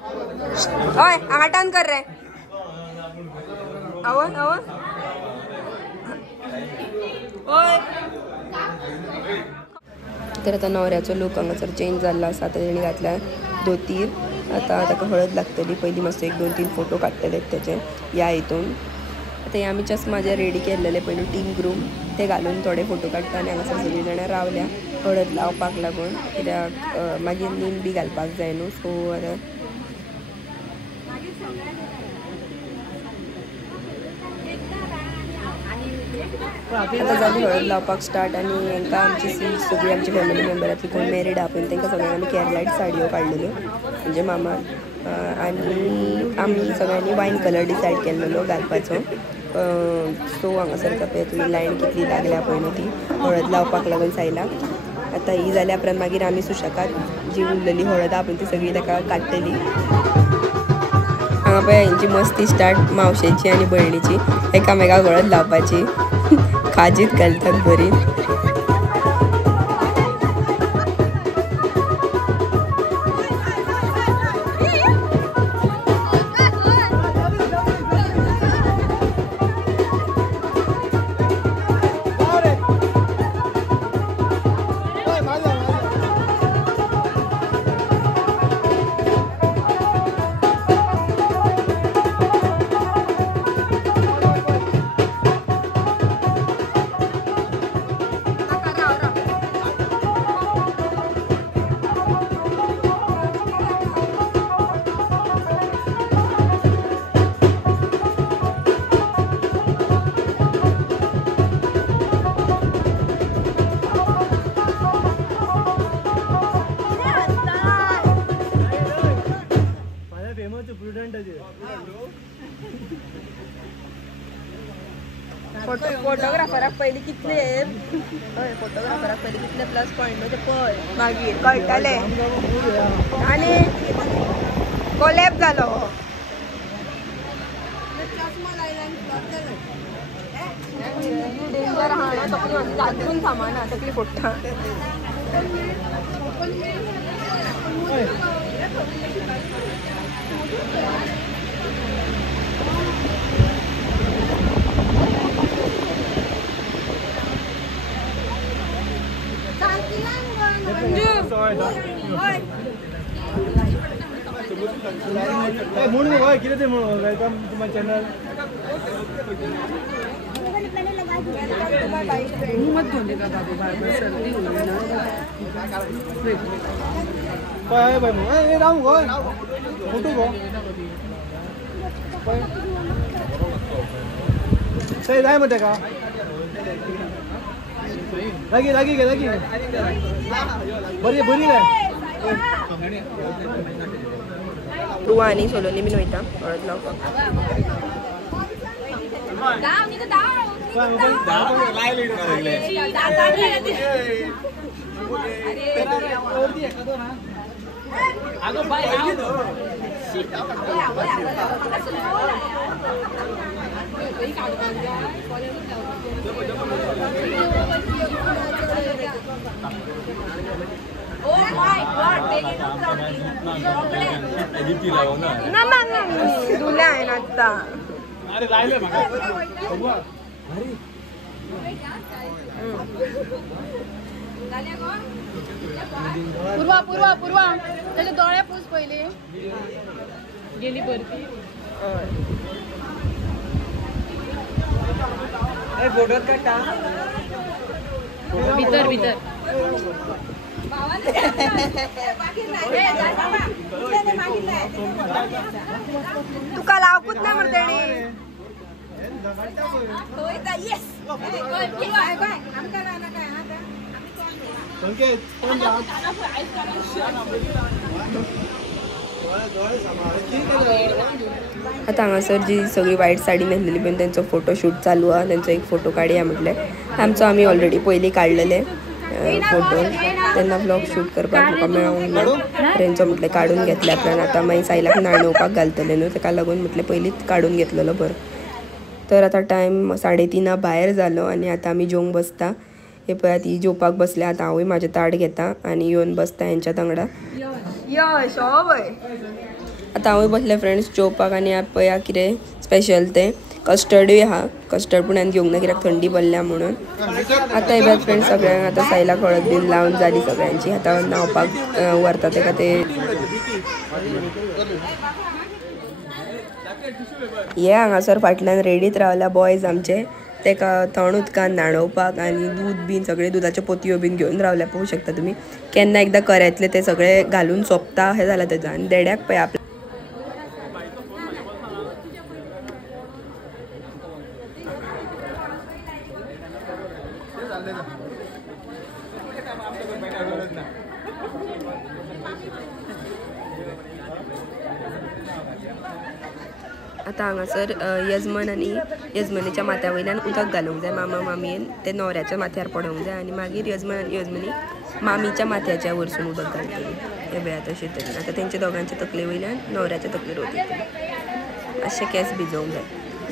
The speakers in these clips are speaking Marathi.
ओय हांगा टर्न कर रे आवन आवन ओय तर आता नवऱ्याचो लूक हांगासर चेंज जाल्लो आसा. आता तेणी घातल्या धोतीर. आता ताका हळद लागतली. पयलीं मातसो 1-2-3 फोटो काडटले त्याचे ह्या हितून. आता हे आमी चश्मा जे रेडी केल्लेले पयलीं टीम ग्रूम ते घालून थोडे फोटो काडटा आनी हांगासर सगळीं जाणां रावल्या हळद लावपाक लागून. कित्याक मागीर नीम बी घालपाक जाय न्हू. सो आतां आता जाली हळद लावपाक स्टार्ट आनी हांकां आमची सगळीं आमची फॅमिली मेंबरांतली कोण मॅरीड आहा पळय तांकां सगळ्यांक आमी केरलायट साडयो काडलेल्यो म्हणजे मामान. आनी आमी सगळ्यांनी वायन कलर डिसायड केल्लो घालपाचो. सो हांगासर पळय तुमी लायन कितली लागल्या पळय न्हू ती हळद लावपाक लागून सायलाक. आतां ही जाल्या उपरांत मागीर आमी सुशेगाद जी उरलेली हळद आहा पळय ती सगळी ताका काडटली. हांगा पळय हेंची मस्ती स्टार्ट मावशेची आनी भयणीची एकामेकाक हळद लावपाची. खाजीत घालतात बरी. फोटोग्राफराक पयलीं कितले हय फोटोग्राफराक पयलीं कितले प्लस पॉयंट ते पळय मागीर कळटले. आनी कोलॅब जालो डेंजर आहा ना तकली लागून थांबना तकली फोडटा. Welcome to my channel. मत धोने का बाबू बार सर्दी हो रही ना भाई राम गो फोटो गो सही जाय मत का लगी लगी लगी बरी बरी रुवा आनी सोलोनी बीन वयता हळद लावपाक. दुले आहे ना आता. पूर्वा पूर्वा पूर्वा त्याचे डोळे पूस पहिले गेली बरती फोटोत काढता भीतर भीतर तुका लावकूच नाही म्हणते. आता हांगासर जी सगळी वायट साडी न्हेसलेली पण त्यांचो फोटोशूट चालू आहे. त्यांचो एक फोटो काडया म्हटले. आमचो आमी ऑलरेडी पयलीं काडलेले फोटो तेन्ना ब्लॉग शूट करपाक म्हाका मेळोंक ना. तेंचो म्हटलें काडून घेतल्या उपरांत आतां मागीर सायलाक न्हाणोवपाक घालतले न्हू ताका लागून म्हटलें पयलींच काडून घेतलेलो बरो. तर आतां टायम 3:30 भायर जालो आनी आतां आमी जेवंक बसता. हे पळय ती जेवपाक बसल्या. आतां हांवूय म्हाजें ताट घेता आनी येवन बसता हेंच्या वांगडा. यश आता हांवूय बसले फ्रेंड्स जेवपाक आनी पळया कितें स्पेशल तें कस्टर्डूय आहा. कस्टर्ड पूण हांवें घेवंक ना कित्याक थंडी पडल्या म्हणून. आतां येतात फ्रेंड्स सगळ्यांक आतां सायला हळद बीन लावन जाली सगळ्यांची. आतां न्हांवपाक व्हरता तेका ते हे हांगासर फाटल्यान रेडीत रावल्या बॉयज आमचे. तेका थंड उदकान न्हाणोवपाक आनी दूध बीन सगळे दुधाच्यो पोतयो बीन घेवन रावल्या. पळोवंक शकता तुमी. केन्ना एकदां कऱ्यातले ते सगळे घालून सोंपता हें जालां तेजो. आनी देड्याक पळय आपल्या आतां हांगासर यजमान आनी यजमानीच्या माथ्या वयल्यान उदक घालूंक जाय. मामा मामयेन ते न्हवऱ्याच्या माथ्यार पडोवंक जाय आनी मागीर यजमान आनी यजमानी मामीच्या माथ्याच्या वरसून उदक घालतली. हे पळय तशें तरेन आतां तेंच्या दोगांच्या तकले वयल्यान न्हवऱ्याच्या तकलेर वयतली. अशें केंस भिजोवंक जाय.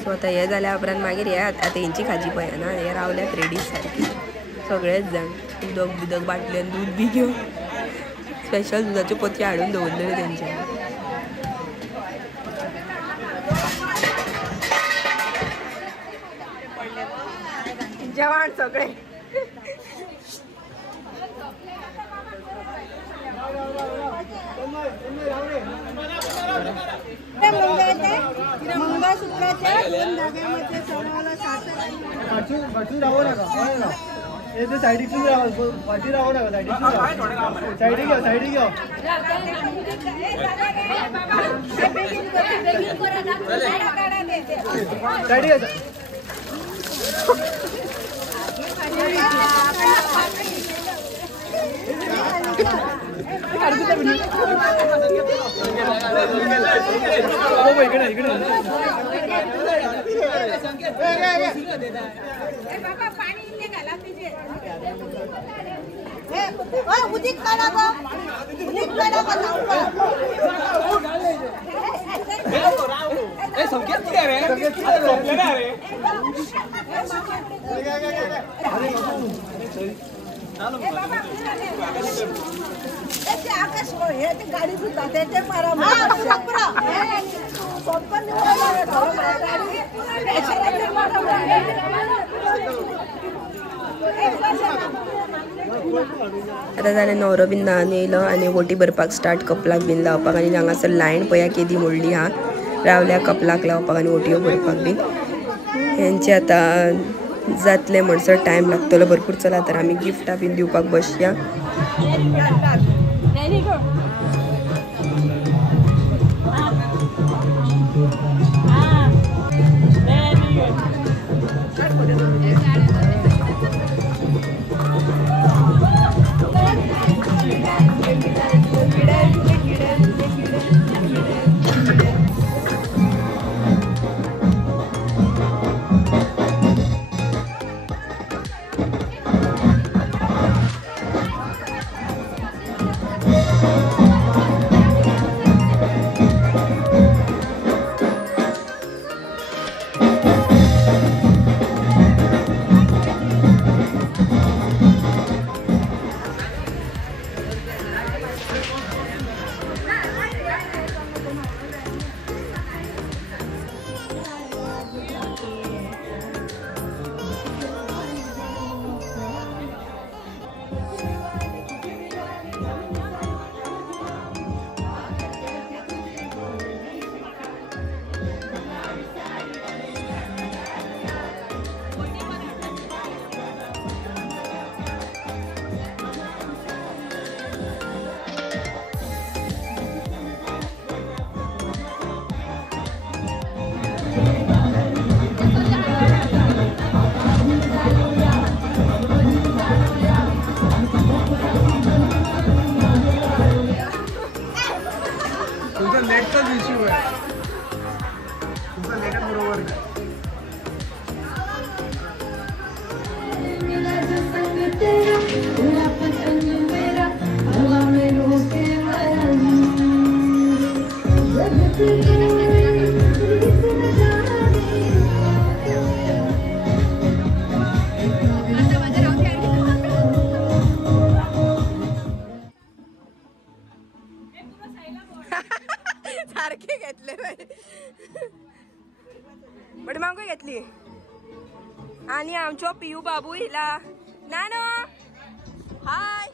सो आतां हें जाल्या उपरांत मागीर हे आतां हेंची खाजी पळयना हे रावल्यात रेडी सारकी सगळेच जाण. उदक बिदक बाटल्यान दूध बी घेवन स्पेशल दुधाच्यो पोतयो हाडून दवरलेल्यो तेंच्यानी. जेवण सगळे मंगळसूत्राच्या 2 धाग्यामध्ये सोन्याला फाटी राहू नका. हे ते साईडीतून राहा. फाटी राहू नका. साईडी घ्या. साईडी घ्या. साईडी घ्या. आतां जालें न्हवरो बीन न्हावन येयलो आनी वोटी भरपाक स्टार्ट कपलाक बीन लावपाक. आनी हांगासर लायन पळया केदी मोडली हा रावल्या कपलाक लावपाक आनी वोटयो भरपाक बीन. हेंचे आतां जातले म्हणसर टायम लागतलो भरपूर. चला तर आमी गिफ्टां बीन दिवपाक बसया. आमचो पियू बाबू हिला नानो हाय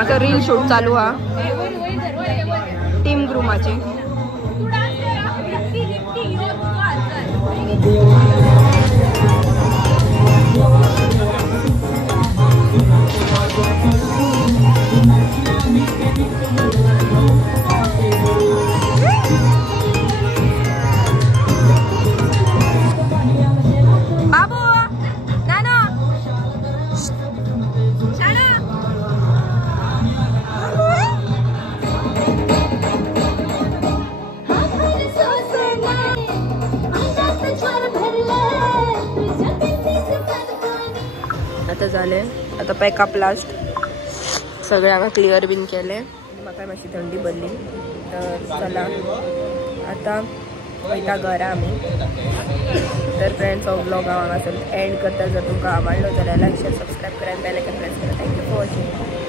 आता रील शूट चालू हा टीम ग्रुमाचे बाबू नाना आता झाले आता पॅकअप लास्ट सगळ्यांना क्लिअर बिन केले म्हाका मातशी थंडी भरली तर चला आता वयता घरा आमी तर फ्रेंड्स हो ब्लॉग हांव हांगासर एंड करता जर तुमकां आवडलो जाल्यार लायक शेअर सबस्क्राईब करा बेल आयकन प्रेस करा थँक्यू फॉर वॉचिंग